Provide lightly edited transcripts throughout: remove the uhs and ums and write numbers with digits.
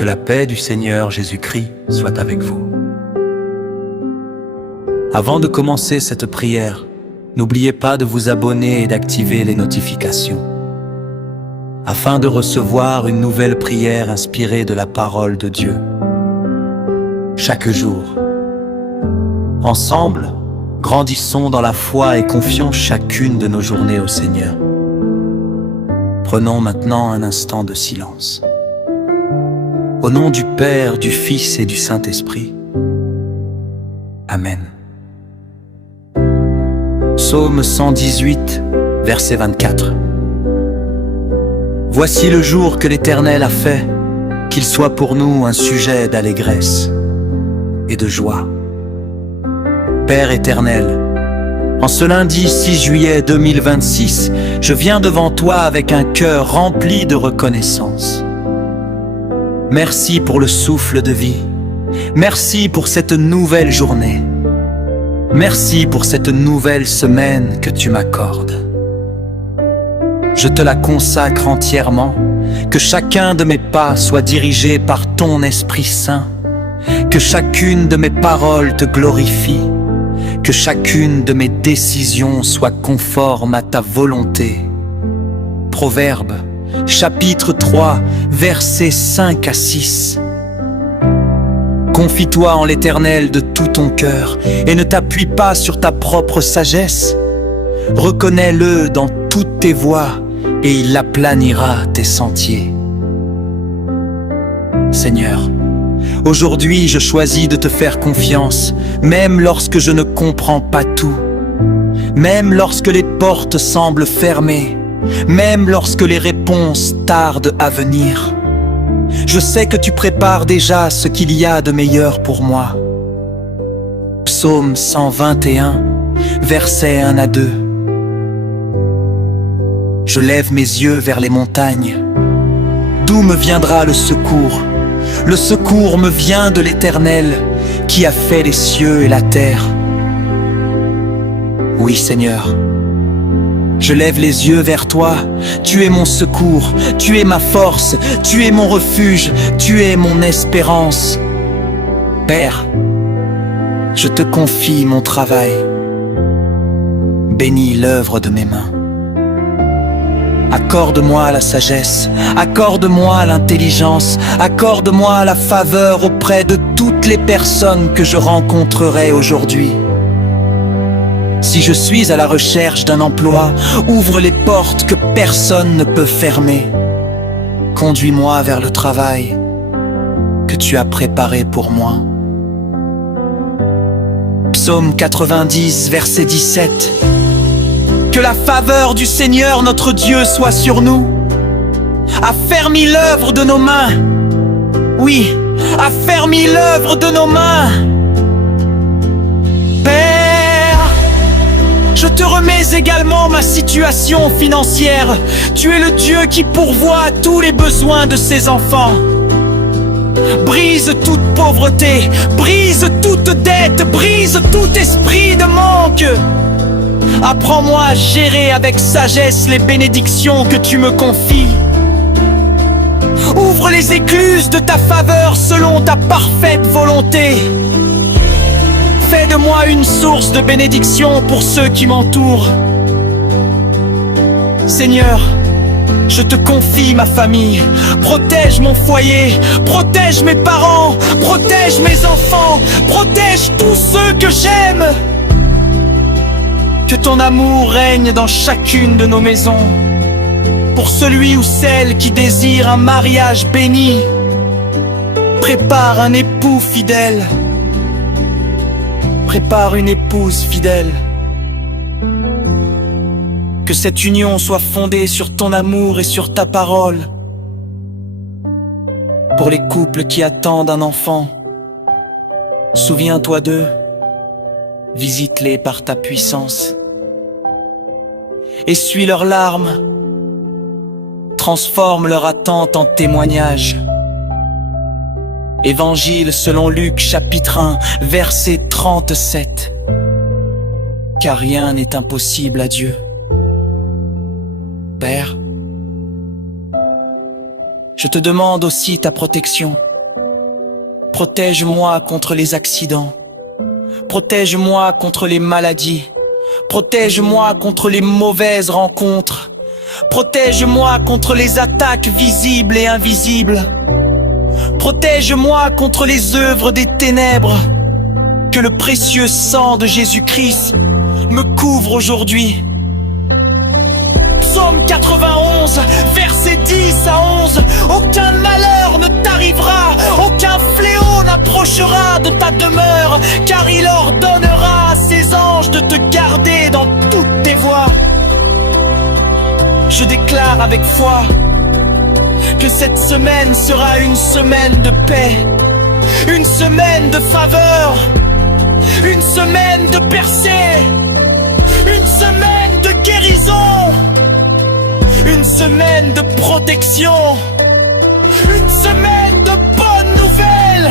Que la paix du Seigneur Jésus-Christ soit avec vous. Avant de commencer cette prière, n'oubliez pas de vous abonner et d'activer les notifications, afin de recevoir une nouvelle prière inspirée de la parole de Dieu. Chaque jour, ensemble, grandissons dans la foi et confions chacune de nos journées au Seigneur. Prenons maintenant un instant de silence. Au nom du Père, du Fils et du Saint-Esprit. Amen. Psaume 118, verset 24. Voici le jour que l'Éternel a fait, qu'il soit pour nous un sujet d'allégresse et de joie. Père éternel, en ce lundi 6 juillet 2026, je viens devant toi avec un cœur rempli de reconnaissance. Merci pour le souffle de vie. Merci pour cette nouvelle journée. Merci pour cette nouvelle semaine que tu m'accordes. Je te la consacre entièrement, que chacun de mes pas soit dirigé par ton Esprit Saint, que chacune de mes paroles te glorifie, que chacune de mes décisions soit conforme à ta volonté. Proverbe, chapitre 3, versets 5 à 6. Confie-toi en l'Éternel de tout ton cœur et ne t'appuie pas sur ta propre sagesse. Reconnais-le dans toutes tes voies et il aplanira tes sentiers. Seigneur, aujourd'hui je choisis de te faire confiance, même lorsque je ne comprends pas tout, même lorsque les portes semblent fermées, même lorsque les réponses tardent à venir. Je sais que tu prépares déjà ce qu'il y a de meilleur pour moi. Psaume 121, versets 1 à 2. Je lève mes yeux vers les montagnes. D'où me viendra le secours? Le secours me vient de l'Éternel, qui a fait les cieux et la terre. Oui, Seigneur, je lève les yeux vers toi, tu es mon secours, tu es ma force, tu es mon refuge, tu es mon espérance. Père, je te confie mon travail, bénis l'œuvre de mes mains. Accorde-moi la sagesse, accorde-moi l'intelligence, accorde-moi la faveur auprès de toutes les personnes que je rencontrerai aujourd'hui. Si je suis à la recherche d'un emploi, ouvre les portes que personne ne peut fermer. Conduis-moi vers le travail que tu as préparé pour moi. Psaume 90, verset 17. Que la faveur du Seigneur notre Dieu soit sur nous. Affermis l'œuvre de nos mains. Oui, affermis l'œuvre de nos mains. Je te remets également ma situation financière. Tu es le Dieu qui pourvoit à tous les besoins de ses enfants. Brise toute pauvreté, brise toute dette, brise tout esprit de manque. Apprends-moi à gérer avec sagesse les bénédictions que tu me confies. Ouvre les écluses de ta faveur selon ta parfaite volonté. Fais de moi une source de bénédiction pour ceux qui m'entourent. Seigneur, je te confie ma famille. Protège mon foyer, protège mes parents, protège mes enfants, protège tous ceux que j'aime. Que ton amour règne dans chacune de nos maisons. Pour celui ou celle qui désire un mariage béni, prépare un époux fidèle. Prépare une épouse fidèle. Que cette union soit fondée sur ton amour et sur ta parole. Pour les couples qui attendent un enfant, souviens-toi d'eux, visite-les par ta puissance. Essuie leurs larmes, transforme leur attente en témoignage. Évangile selon Luc chapitre 1, verset 37. Car rien n'est impossible à Dieu. Père, je te demande aussi ta protection. Protège-moi contre les accidents. Protège-moi contre les maladies. Protège-moi contre les mauvaises rencontres. Protège-moi contre les attaques visibles et invisibles. Protège-moi contre les œuvres des ténèbres. Que le précieux sang de Jésus-Christ me couvre aujourd'hui. Psaume 91, versets 10 à 11. Aucun malheur ne t'arrivera, aucun fléau n'approchera de ta demeure, car il ordonnera à ses anges de te garder dans toutes tes voies. Je déclare avec foi que cette semaine sera une semaine de paix, une semaine de faveur, une semaine de percée, une semaine de guérison, une semaine de protection, une semaine de bonnes nouvelles,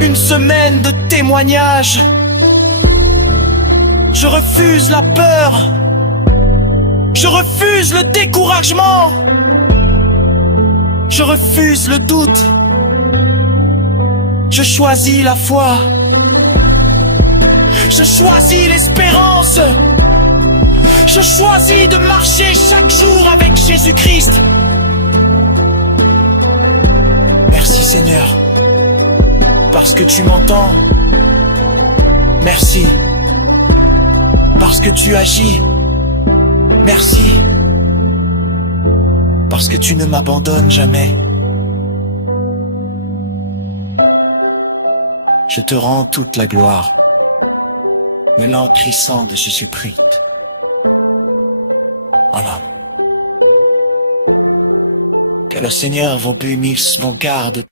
une semaine de témoignages. Je refuse la peur, je refuse le découragement, je refuse le doute. Je choisis la foi, je choisis l'espérance. Je choisis de marcher chaque jour avec Jésus-Christ. Merci Seigneur, parce que tu m'entends. Merci, parce que tu agis. Merci, parce que tu ne m'abandonnes jamais. Je te rends toute la gloire, le nom puissant de Jésus-Christ. Voilà. Que le Seigneur vous bénisse, vous garde.